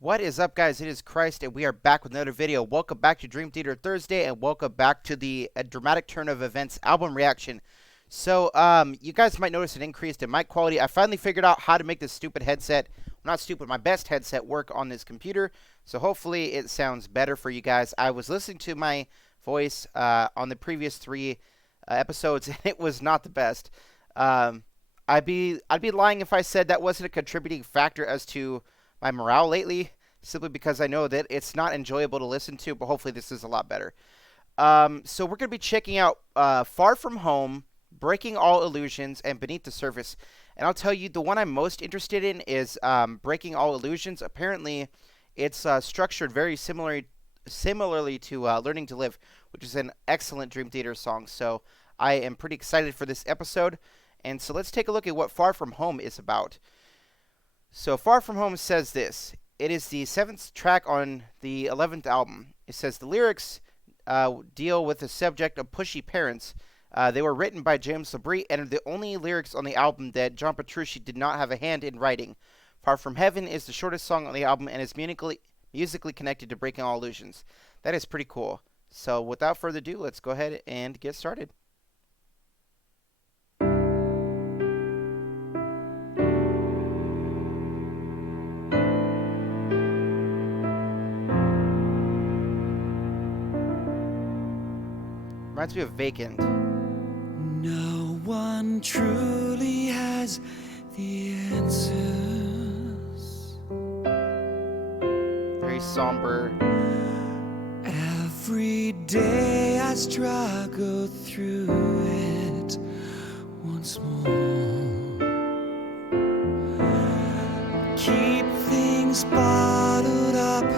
What is up, guys? It is Christ, and we are back with another video. Welcome back to Dream Theater Thursday, and welcome back to the Dramatic Turn of Events album reaction. So, you guys might notice an increase in mic quality. I finally figured out how to make this stupid headset, well, not stupid, my best headset work on this computer. So hopefully it sounds better for you guys. I was listening to my voice on the previous three episodes, and it was not the best. I'd be lying if I said that wasn't a contributing factor as to my morale lately, simply because I know that it's not enjoyable to listen to, but hopefully this is a lot better. So we're going to be checking out Far From Home, Breaking All Illusions, and Beneath the Surface. And I'll tell you, the one I'm most interested in is Breaking All Illusions. Apparently, it's structured very similarly to Learning to Live, which is an excellent Dream Theater song. So I am pretty excited for this episode. And so let's take a look at what Far From Home is about. So Far From Home says this. It is the 7th track on the 11th album. It says the lyrics deal with the subject of pushy parents. They were written by James Labrie and are the only lyrics on the album that John Petrucci did not have a hand in writing. Far From Heaven is the shortest song on the album and is musically connected to Breaking All Illusions. That is pretty cool. So without further ado, let's go ahead and get started. Reminds me of Vacant. No one truly has the answers. Very somber. Every day I struggle through it once more. Keep things bottled up,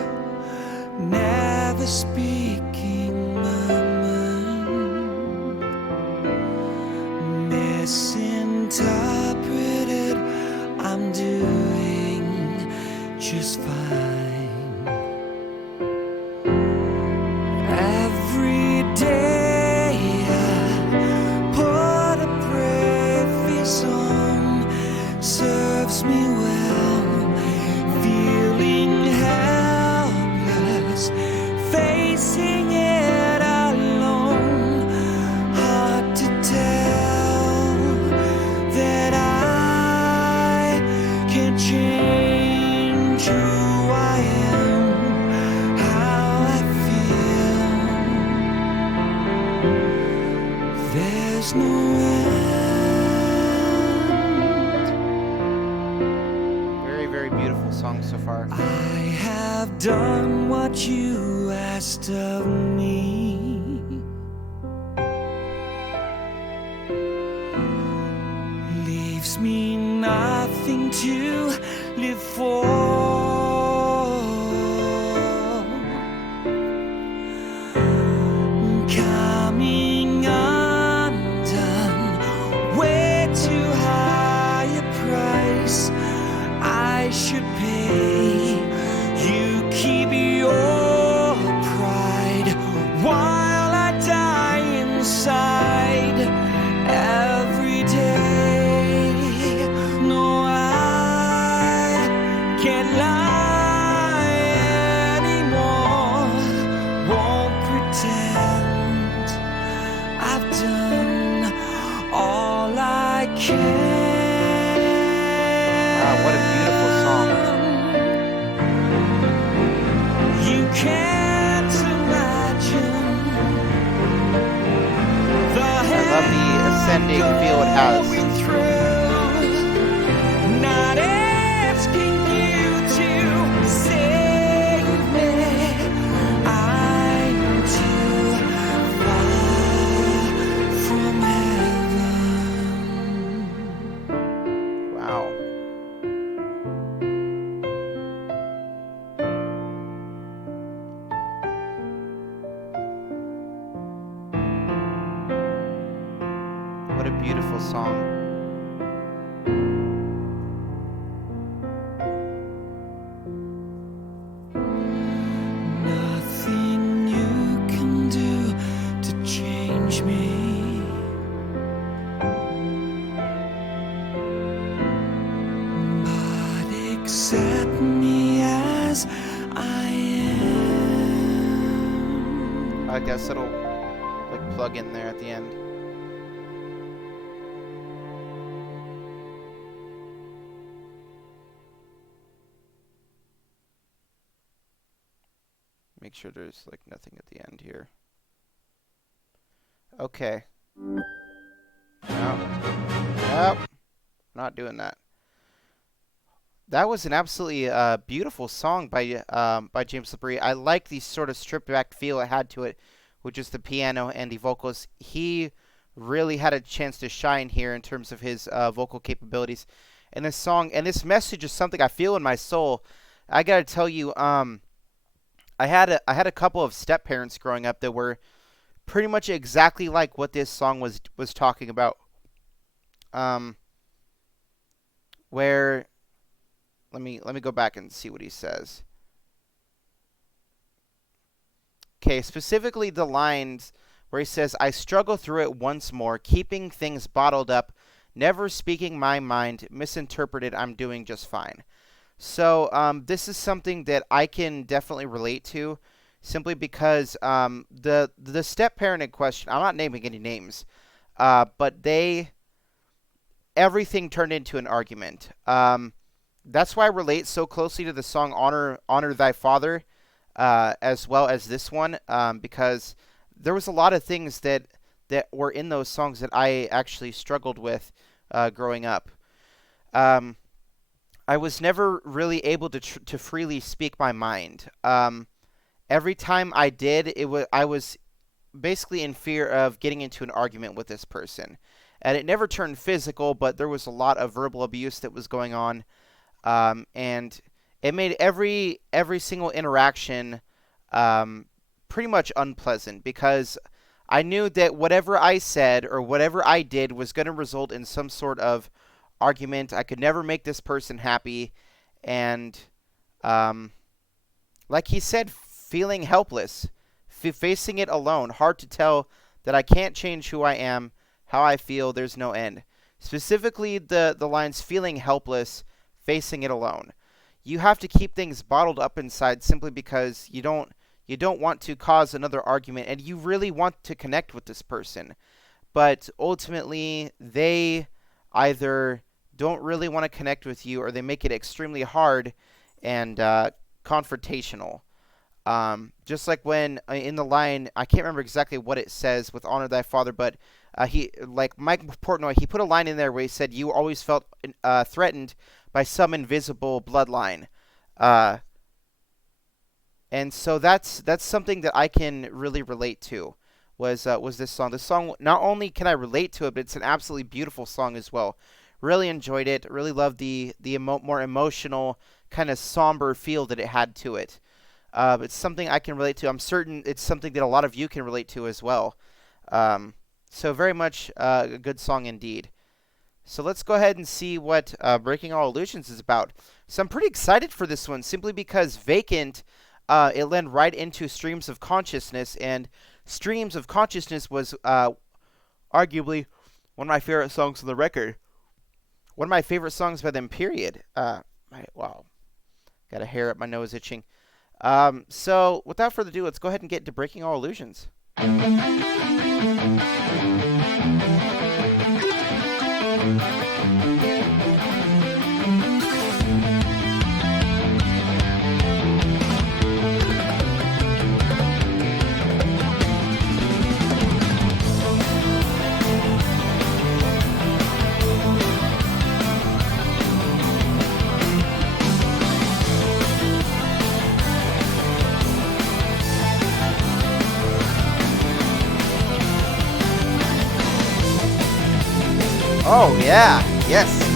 never speaking my mind. Misinterpreted, I'm doing just fine. Every day I put a brave face on, serves me well, feeling helpless, facing it alone. Hard to tell that I can change who I am, how I feel. There's no end. Very, very beautiful song so far. I have done what you asked of me. Leaves me nothing to live for. Coming undone, way too high a price I should pay. You keep your pride while I die inside every day. No, I can't lie anymore. Won't pretend I've done all I can. Wow, what a beautiful song. You can't imagine the I love the ascending feel it has. going through. Not asking you to save me. I'm too far from heaven. Wow. What a beautiful song. Nothing you can do to change me. Accept me as I guess it'll like plug in there at the end. Make sure there's like nothing at the end here. Okay. Nope. Not doing that. That was an absolutely beautiful song by James LaBrie. I like the sort of stripped back feel it had to it, with just the piano and the vocals. He really had a chance to shine here in terms of his vocal capabilities. And this song and this message is something I feel in my soul. I gotta tell you, I had a couple of step parents growing up that were pretty much exactly like what this song was talking about. Where let me go back and see what he says. Okay, specifically the lines where he says, "I struggle through it once more, keeping things bottled up, never speaking my mind, misinterpreted, I'm doing just fine." So this is something that I can definitely relate to, simply because the step parent in question, I'm not naming any names, but everything turned into an argument. That's why I relate so closely to the song Honor Thy Father, as well as this one, because there was a lot of things that were in those songs that I actually struggled with growing up. I was never really able to freely speak my mind. Every time I did, I was basically in fear of getting into an argument with this person. And it never turned physical, but there was a lot of verbal abuse that was going on. And it made every single interaction pretty much unpleasant, because I knew that whatever I said or whatever I did was going to result in some sort of argument. I could never make this person happy. And like he said, feeling helpless, facing it alone, hard to tell that I can't change who I am, how I feel, there's no end. Specifically, the lines feeling helpless, facing it alone. You have to keep things bottled up inside simply because you don't want to cause another argument, and you really want to connect with this person. But ultimately, they either don't really want to connect with you, or they make it extremely hard and confrontational. Just like when in the line, I can't remember exactly what it says with Honor Thy Father, but Mike Portnoy, he put a line in there where he said, "You always felt threatened by some invisible bloodline." And so that's something that I can really relate to, was this song. This song, not only can I relate to it, but it's an absolutely beautiful song as well. Really enjoyed it. Really loved the more emotional, kind of somber feel that it had to it. It's something I can relate to. I'm certain it's something that a lot of you can relate to as well. So very much a good song indeed. So let's go ahead and see what Breaking All Illusions is about. So I'm pretty excited for this one, simply because Vacant, it led right into Streams of Consciousness, and Streams of Consciousness was arguably one of my favorite songs on the record. One of my favorite songs by them, period. Wow. Got a hair up my nose itching. So without further ado, let's go ahead and get into Breaking All Illusions. Oh, yeah. Yes.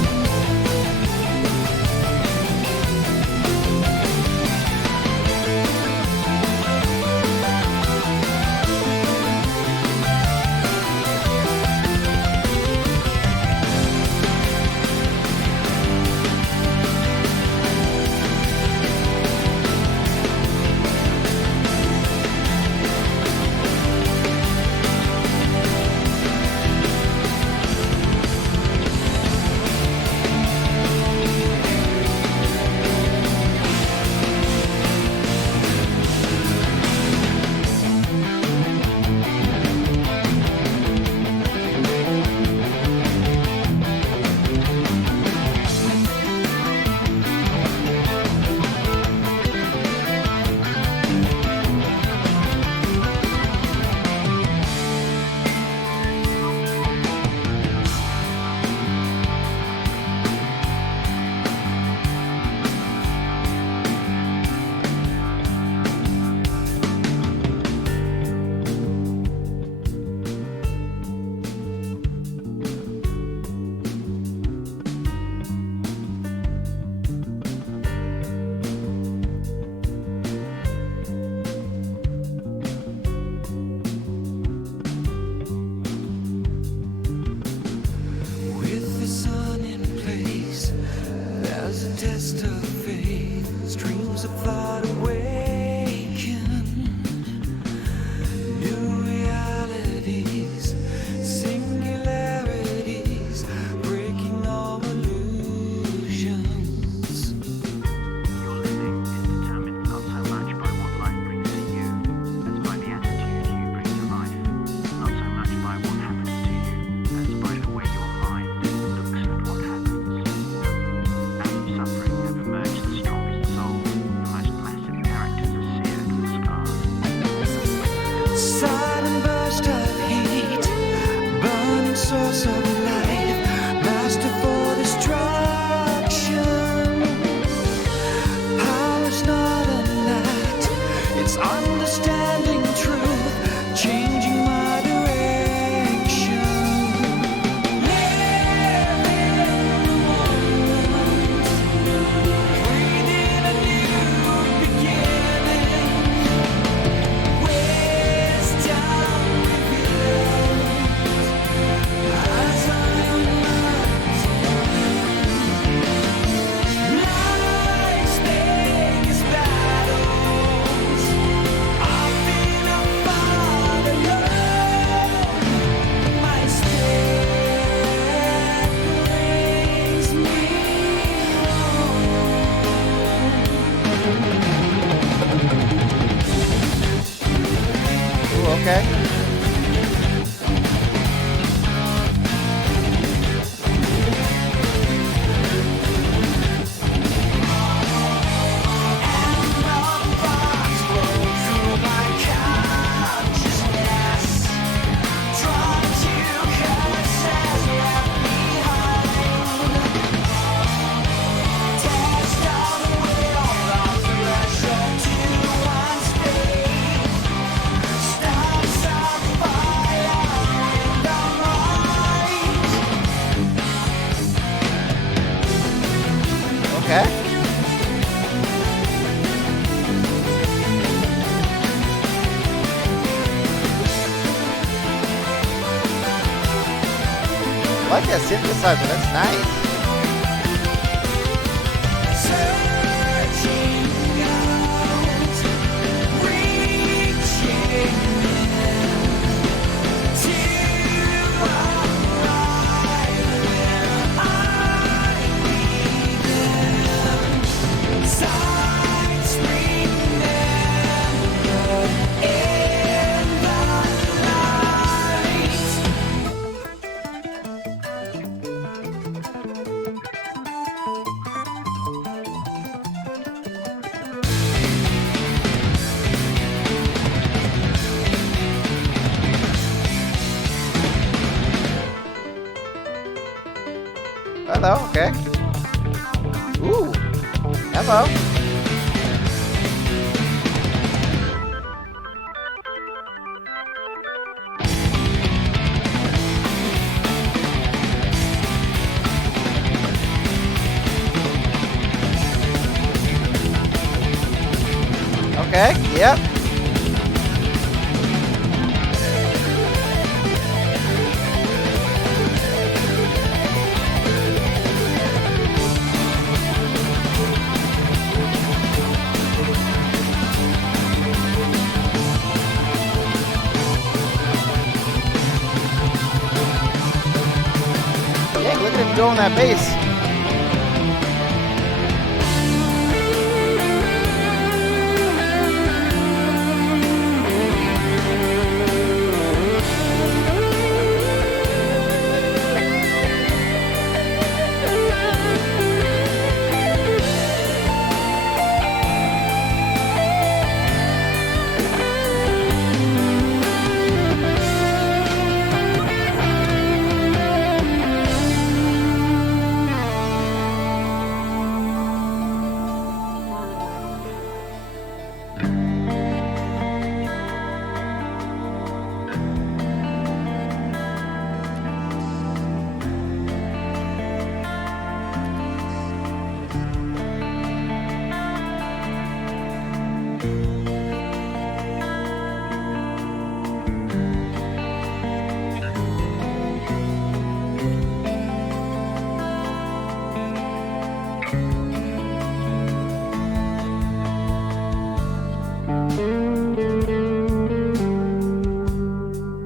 Okay. Okay. I like that synthesizer, that's nice. Hello, okay. Ooh. Hello. Okay, yep. Dang, look at him go on that bass.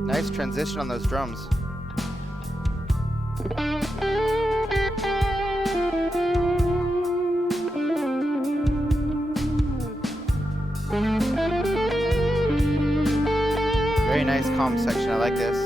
Nice transition on those drums. Very nice calm section. I like this.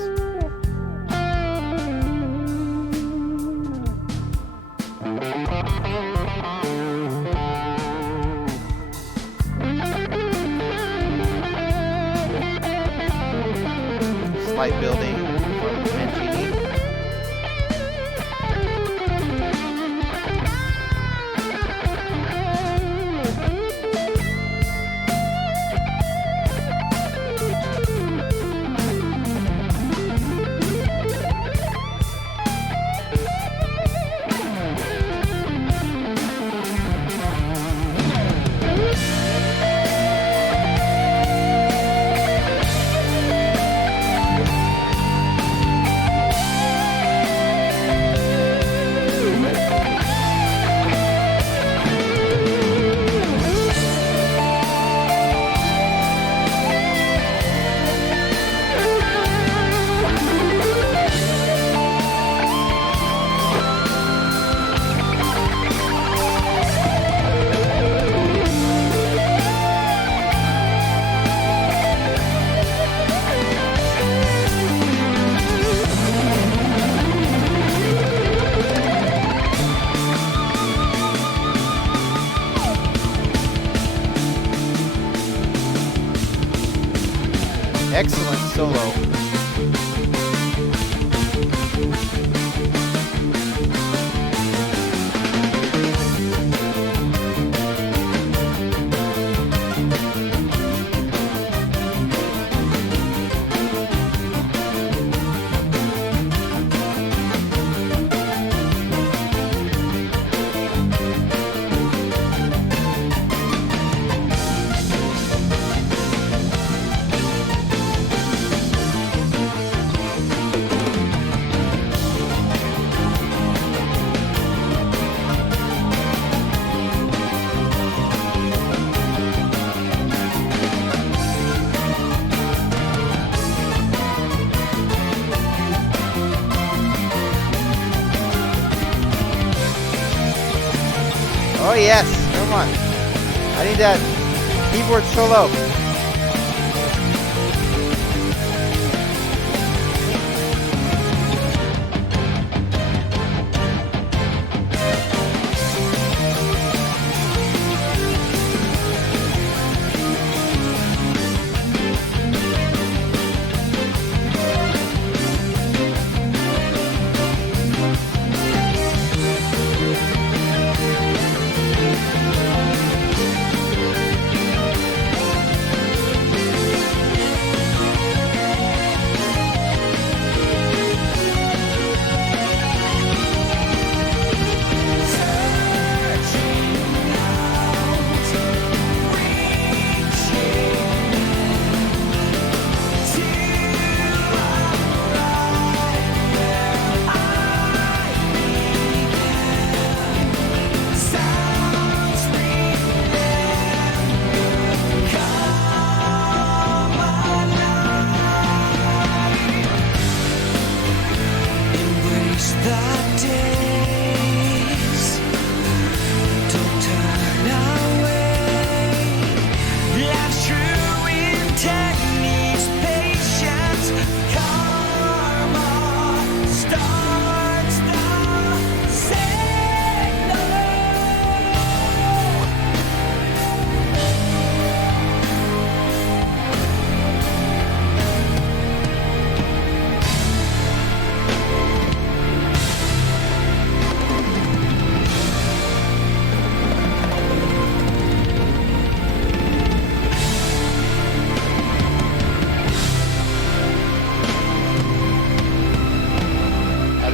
Slight building from Mancini. Excellent solo. Oh yes, come on. I need that keyboard solo.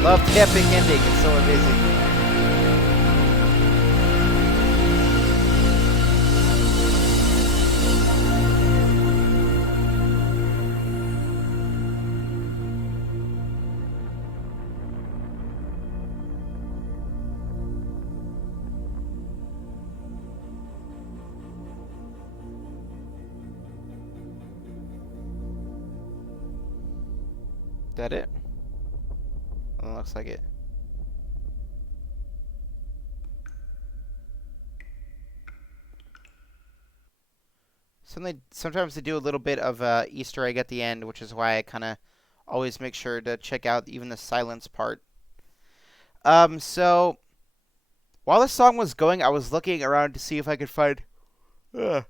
Love the epic ending, it's so amazing. That it? Well, looks like it. Sometimes they do a little bit of Easter egg at the end, which is why I kind of always make sure to check out even the silence part. So while the song was going, I was looking around to see if I could find. I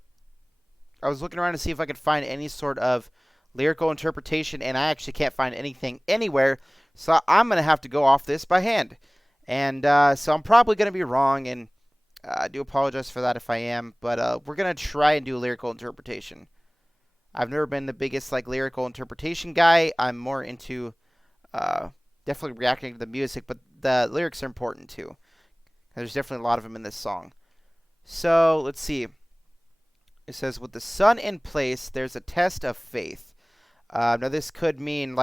was looking around to see if I could find any sort of lyrical interpretation, and I actually can't find anything anywhere. So I'm gonna have to go off this by hand, and so I'm probably gonna be wrong, and I do apologize for that if I am. But we're gonna try and do a lyrical interpretation. I've never been the biggest lyrical interpretation guy. I'm more into definitely reacting to the music, but the lyrics are important too. There's definitely a lot of them in this song. So let's see. It says, with the sun in place, there's a test of faith. Now this could mean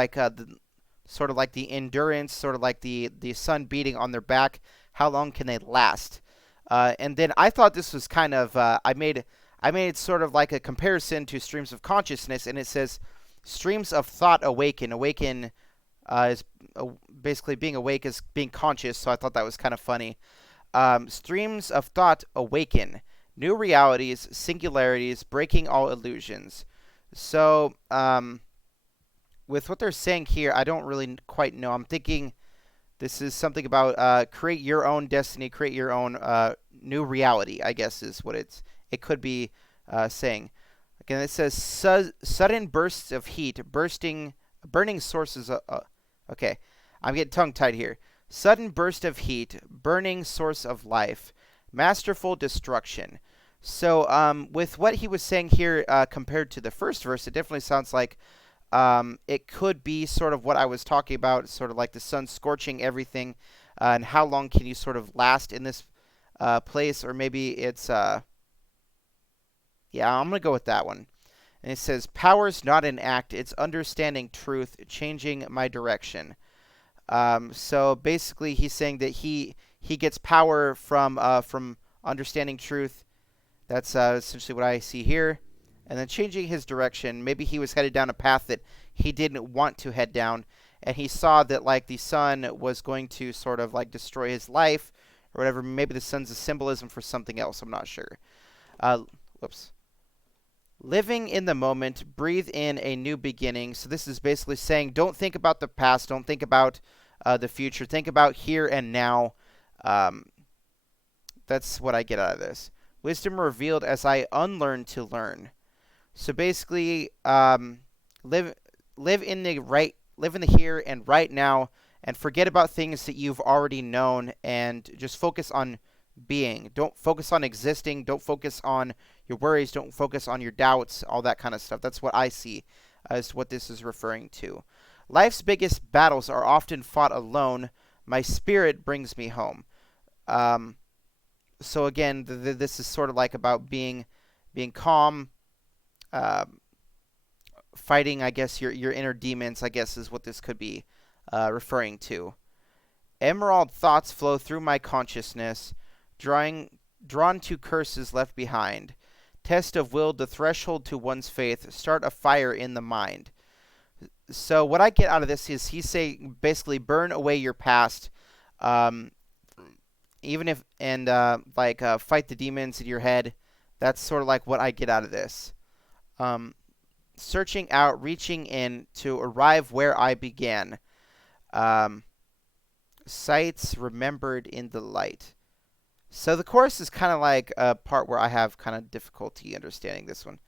sort of like the endurance, sort of like the sun beating on their back. How long can they last? And then I thought this was kind of I made it sort of like a comparison to streams of consciousness, and it says streams of thought awaken. Awaken is basically being awake is being conscious. So I thought that was kind of funny. Streams of thought awaken. New realities, singularities, breaking all illusions. So, with what they're saying here, I don't really quite know. I'm thinking this is something about create your own destiny, create your own new reality, I guess is what it could be saying. Again, it says sudden bursts of heat, burning sources of... okay, I'm getting tongue-tied here. Sudden burst of heat, burning source of life, masterful destruction. So with what he was saying here compared to the first verse, it definitely sounds like it could be sort of what I was talking about, sort of like the sun scorching everything, and how long can you sort of last in this place, or maybe it's... yeah, I'm going to go with that one. And it says, power's not an act, it's understanding truth, changing my direction. So basically, he's saying that he gets power from understanding truth. That's essentially what I see here. And then changing his direction. Maybe he was headed down a path that he didn't want to head down, and he saw that like the sun was going to sort of like destroy his life or whatever. Maybe the sun's a symbolism for something else. I'm not sure. Whoops. Living in the moment, breathe in a new beginning. So this is basically saying, don't think about the past, don't think about the future, think about here and now. That's what I get out of this. Wisdom revealed as I unlearn to learn. So basically, live in the here and right now, and forget about things that you've already known, and just focus on being. Don't focus on existing. Don't focus on your worries. Don't focus on your doubts, all that kind of stuff. That's what I see as what this is referring to. Life's biggest battles are often fought alone. My spirit brings me home. So again, this is sort of like about being calm, fighting, I guess, your inner demons, I guess, is what this could be referring to. Emerald thoughts flow through my consciousness, drawn to curses left behind. Test of will, the threshold to one's faith, start a fire in the mind. So what I get out of this is he's saying basically burn away your past, even if, and fight the demons in your head. That's sort of like what I get out of this. Searching out, reaching in to arrive where I began. Sights remembered in the light. So the chorus is kind of like a part where I have kind of difficulty understanding this one.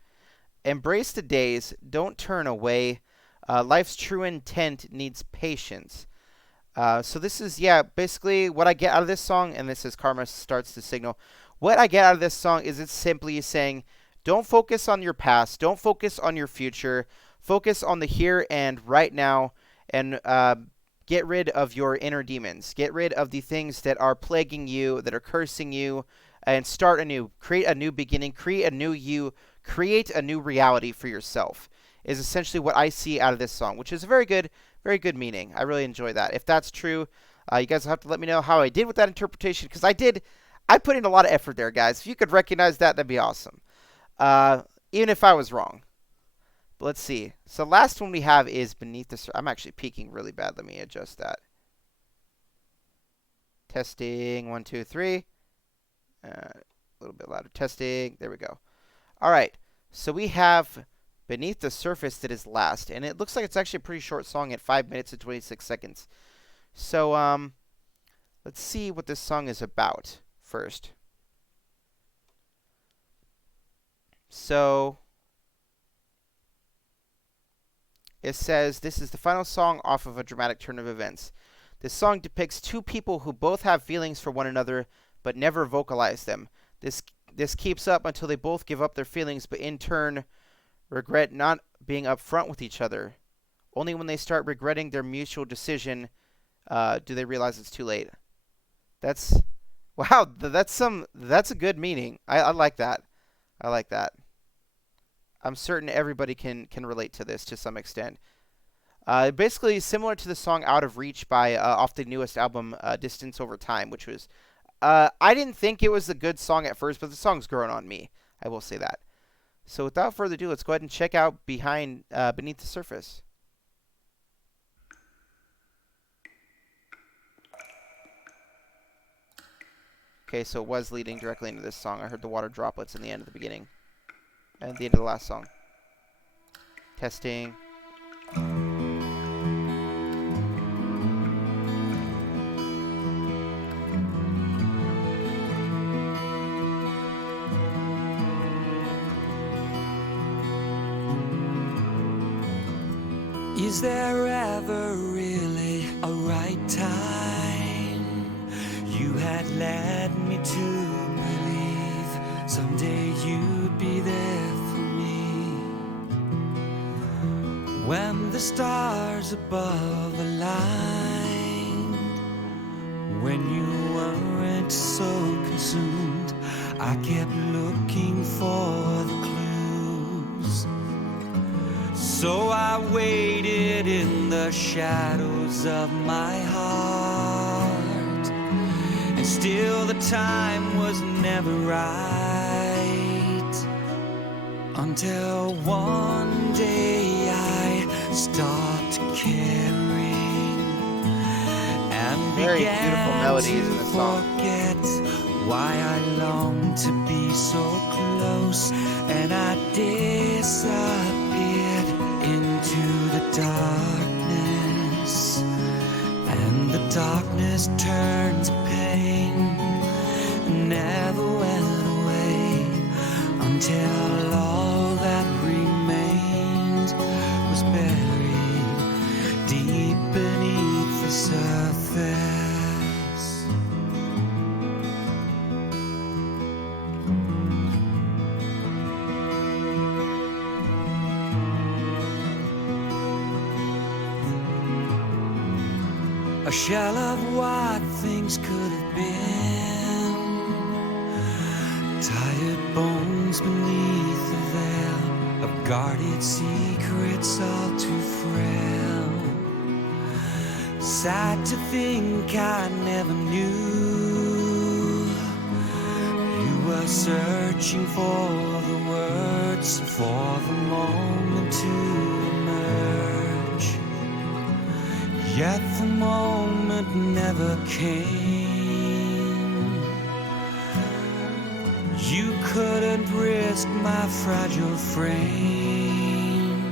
Embrace the days, don't turn away. Life's true intent needs patience. So this is, yeah, basically what I get out of this song, and this is Karma Starts to Signal. What I get out of this song is it's simply saying, don't focus on your past, don't focus on your future, focus on the here and right now, and get rid of your inner demons. Get rid of the things that are plaguing you, that are cursing you, and start anew. Create a new beginning, create a new you, create a new reality for yourself, is essentially what I see out of this song, which is a very good meaning. I really enjoy that. If that's true, you guys will have to let me know how I did with that interpretation, because I put in a lot of effort there, guys. If you could recognize that, that'd be awesome. Even if I was wrong. But let's see. So last one we have is Beneath the Surface. I'm actually peaking really bad. Let me adjust that. Testing, 1, 2, 3. A little bit louder. Testing. There we go. All right. So we have Beneath the Surface that is last. And it looks like it's actually a pretty short song at 5 minutes and 26 seconds. So let's see what this song is about first. So it says, this is the final song off of A Dramatic Turn of Events. This song depicts two people who both have feelings for one another, but never vocalize them. This keeps up until they both give up their feelings, but in turn regret not being upfront with each other. Only when they start regretting their mutual decision do they realize it's too late. That's, wow, that's a good meaning. I like that. I like that. I'm certain everybody can relate to this to some extent. Basically similar to the song Out of Reach by off the newest album Distance Over Time, which was I didn't think it was a good song at first, but the song's grown on me. I will say that. So without further ado, let's go ahead and check out Beneath the Surface. Okay, so it was leading directly into this song. I heard the water droplets in the end of the beginning. And the end of the last song. Testing. Is there ever really a right time? You had led me to believe someday you'd be there for me. When the stars above aligned, when you weren't so consumed, I kept looking for the clues. So I waited in the shadows of my heart, and still the time was never right, until one day I stopped caring and Very beautiful began melodies to in the song. forget why I longed to be so close, and I disappeared into the darkness, and the darkness turned to pain and never went away, until all that remained was buried deep beneath the surface. A shell of what things could have been, tired bones beneath the veil of guarded secrets all too frail. Sad to think I never knew you were searching for the words, for the moment to emerge. Yet the moment never came. You couldn't risk my fragile frame,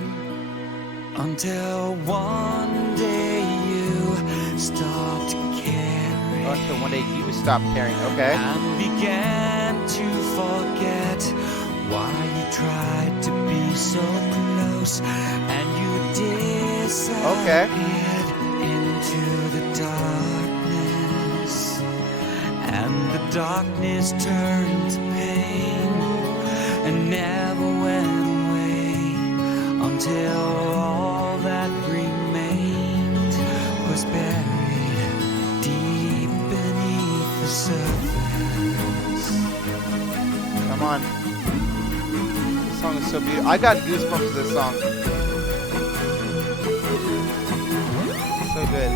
until one day you stopped caring. Oh, so one day you stopped caring. Okay. And began to forget why you tried to be so close, and you disappeared into the darkness, and the darkness turned to pain and never went away, until all that remained was buried deep beneath the surface. Come on. This song is so beautiful. I got goosebumps to this song. So good.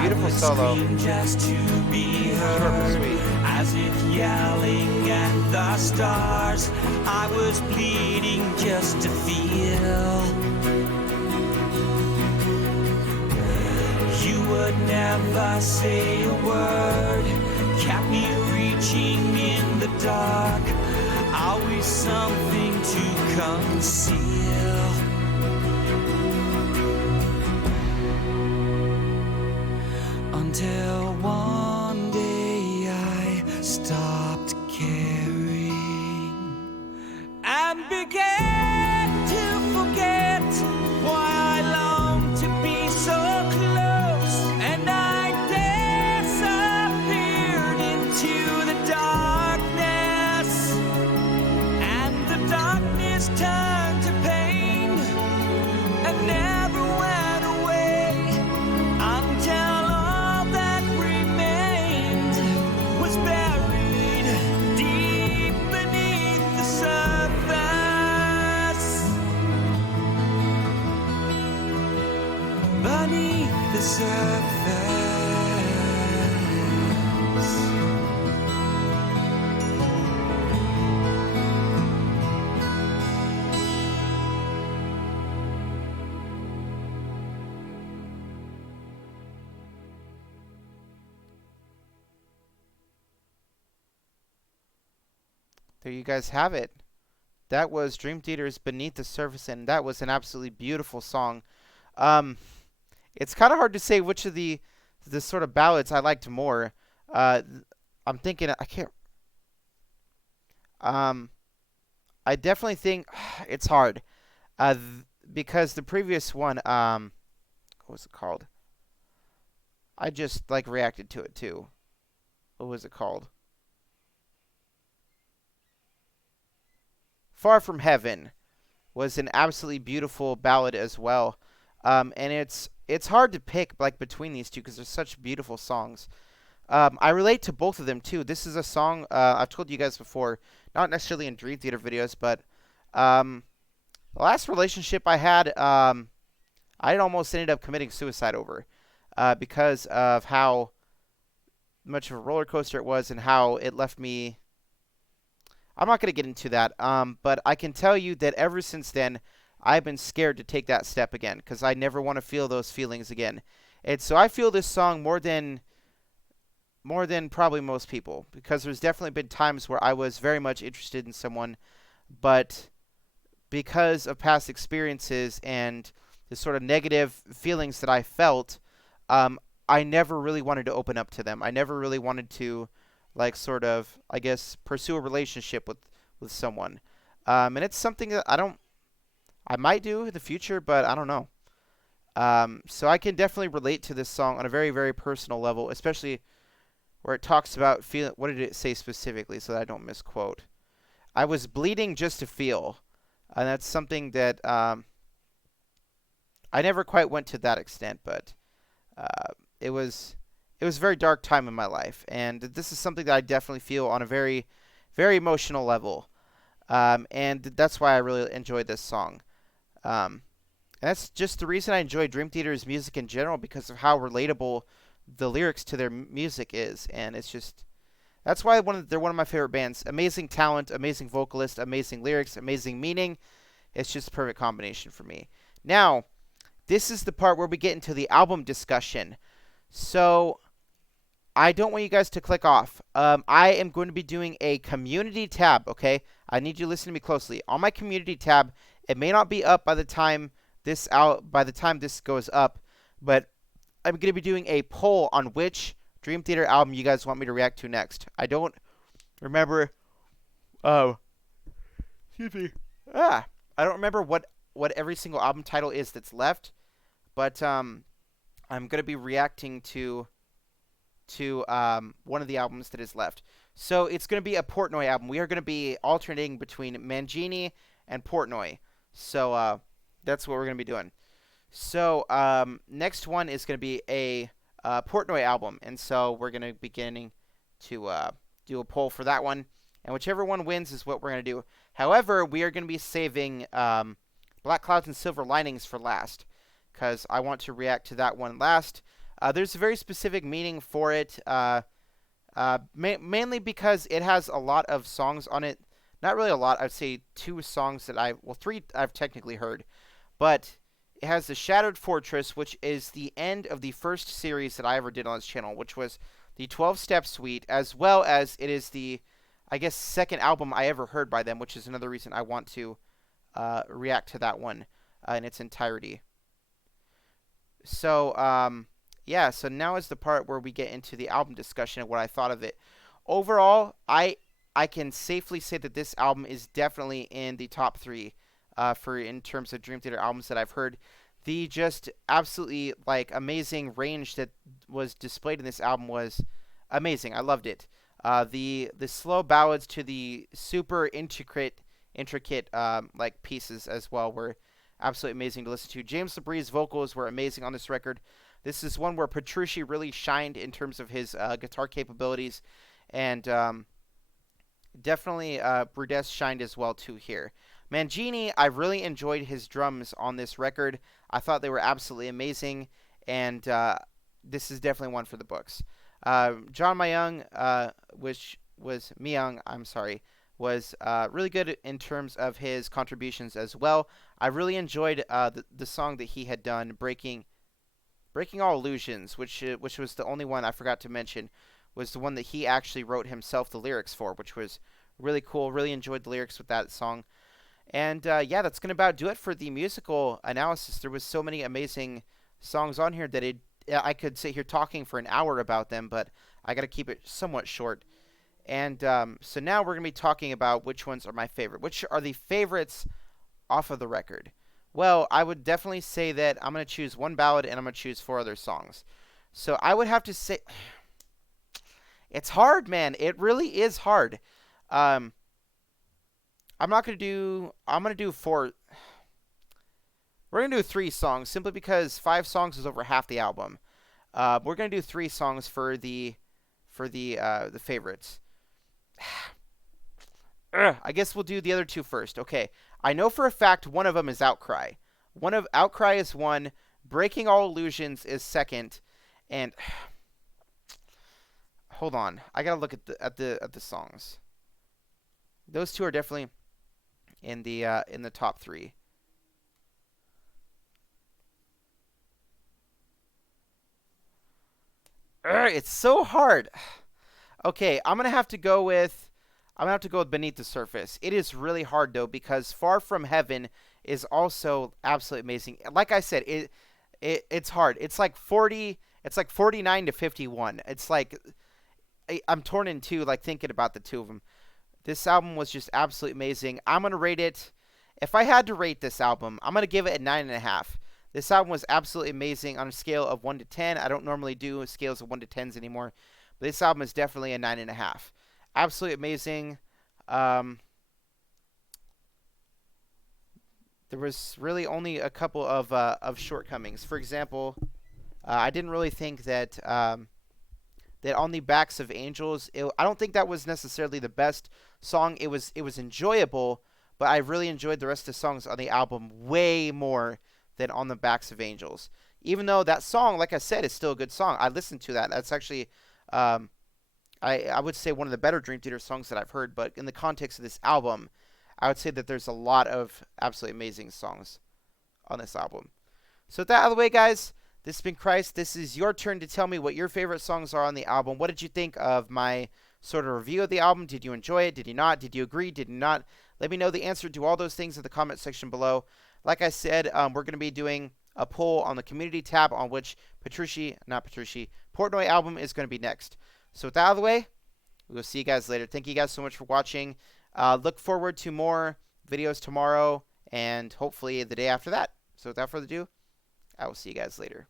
Beautiful solo. Just to be Short but heard, sweet. as if yelling at the stars. I was bleeding just to feel. You would never say a word, kept me reaching in the dark, always something to conceal. Until one day I stopped caring and began to forget why I longed to be so close, and I disappeared into the darkness, and the darkness turned to pain and never went away, until all that remained was buried deep beneath the surface. Beneath the surface. There you guys have it. That was Dream Theater's Beneath the Surface, and that was an absolutely beautiful song. Um, it's kind of hard to say which of the sort of ballads I liked more. Uh, I'm thinking I can't. Um, I definitely think it's hard. Because the previous one, what was it called? I just like reacted to it too. What was it called? Far from Heaven was an absolutely beautiful ballad as well. And it's hard to pick like between these two because they're such beautiful songs. I relate to both of them too. This is a song I've told you guys before, not necessarily in Dream Theater videos, but um, the last relationship I had, I almost ended up committing suicide over because of how much of a roller coaster it was and how it left me. I'm not going to get into that, but I can tell you that ever since then, I've been scared to take that step again because I never want to feel those feelings again. And so I feel this song more than probably most people because there's definitely been times where I was very much interested in someone, but because of past experiences and the sort of negative feelings that I felt, um, I never really wanted to open up to them. I never really wanted to, like, sort of, I guess, pursue a relationship with someone. And it's something that I might do in the future, but I don't know. So I can definitely relate to this song on a very, very personal level, especially where it talks about feeling. What did it say specifically, so that I don't misquote? I was bleeding just to feel, and that's something that I never quite went to that extent, but uh, it was it was a very dark time in my life, and this is something that I definitely feel on a very, very emotional level, and that's why I really enjoyed this song. Um, and that's just the reason I enjoy Dream Theater's music in general because of how relatable the lyrics to their music is, and it's just that's why they're one of my favorite bands. Amazing talent, amazing vocalist, amazing lyrics, amazing meaning. It's just a perfect combination for me. Now, this is the part where we get into the album discussion. So, I don't want you guys to click off. I am going to be doing a community tab, okay? I need you to listen to me closely. On my community tab, it may not be up by the time this goes up, but I'm going to be doing a poll on which Dream Theater album you guys want me to react to next. I don't remember. Oh, excuse me. I don't remember what every single album title is that's left, but I'm gonna be reacting to one of the albums that is left. So it's gonna be a Portnoy album. We are gonna be alternating between Mangini and Portnoy. So that's what we're gonna be doing. So next one is gonna be a Portnoy album, and so we're gonna be beginning to do a poll for that one, and whichever one wins is what we're gonna do. However, we are gonna be saving Black Clouds and Silver Linings for last, because I want to react to that one last. There's a very specific meaning for it, mainly because it has a lot of songs on it. Not really a lot. I'd say two songs that three I've technically heard, but it has the Shattered Fortress, which is the end of the first series that I ever did on this channel, which was the 12-Step Suite, as well as it is the, I guess, second album I ever heard by them, which is another reason I want to react to that one in its entirety. So, yeah, so now is the part where we get into the album discussion and what I thought of it. Overall, I can safely say that this album is definitely in the top three in terms of Dream Theater albums that I've heard. The just absolutely like amazing range that was displayed in this album was amazing. I loved it. The slow ballads to the super intricate like pieces as well were absolutely amazing to listen to. James LaBrie's vocals were amazing on this record. This is one where Petrucci really shined in terms of his guitar capabilities, and definitely Brudess shined as well too here. Mangini, I really enjoyed his drums on this record. I thought they were absolutely amazing, and this is definitely one for the books. John Myung, which was Myung, I'm sorry, was really good in terms of his contributions as well. I really enjoyed the song that he had done, Breaking All Illusions, which was the only one I forgot to mention, was the one that he actually wrote himself the lyrics for, which was really cool. Really enjoyed the lyrics with that song. And yeah, that's gonna about do it for the musical analysis. There was so many amazing songs on here that I could sit here talking for an hour about them, but I got to keep it somewhat short. And so now we're gonna be talking about which ones are my favorite, which are the favorites off of the record. Well, I would definitely say that I'm gonna choose one ballad and I'm gonna choose 4 other songs. So I would have to say it's hard, man. It really is hard. Um, I'm not gonna do. I'm gonna do 4. We're gonna do 3 songs simply because 5 songs is over half the album. We're gonna do 3 songs for the favorites. I guess we'll do the other 2 first. Okay. I know for a fact one of them is Outcry. One of Outcry is one. Breaking All Illusions is second. And hold on, I gotta look at the songs. Those 2 are definitely in the top 3. It's so hard. Okay, I'm gonna have to go with Beneath the Surface. It is really hard though because Far From Heaven is also absolutely amazing. Like I said, it's hard. It's like 40. It's like 49 to 51. It's like I'm torn in two, like thinking about the 2 of them. This album was just absolutely amazing. I'm gonna rate it. If I had to rate this album, I'm gonna give it a 9.5. This album was absolutely amazing on a scale of 1 to 10. I don't normally do scales of 1 to 10s anymore, but this album is definitely a 9.5. Absolutely amazing. Um, there was really only a couple of shortcomings. For example, I didn't really think that that On the Backs of Angels. I don't think that was necessarily the best song. It was enjoyable, but I really enjoyed the rest of the songs on the album way more than On the Backs of Angels. Even though that song, like I said, is still a good song. I listened to that. That's actually I would say one of the better Dream Theater songs that I've heard. But in the context of this album, I would say that there's a lot of absolutely amazing songs on this album. So with that out of the way, guys, this has been Christ. This is your turn to tell me what your favorite songs are on the album. What did you think of my sort of review of the album? Did you enjoy it? Did you not? Did you agree? Did you not? Let me know the answer to all those things in the comment section below. Like I said, we're going to be doing a poll on the community tab on which Portnoy album is going to be next. So with that out of the way, we'll see you guys later. Thank you guys so much for watching. Look forward to more videos tomorrow and hopefully the day after that. So without further ado, I will see you guys later.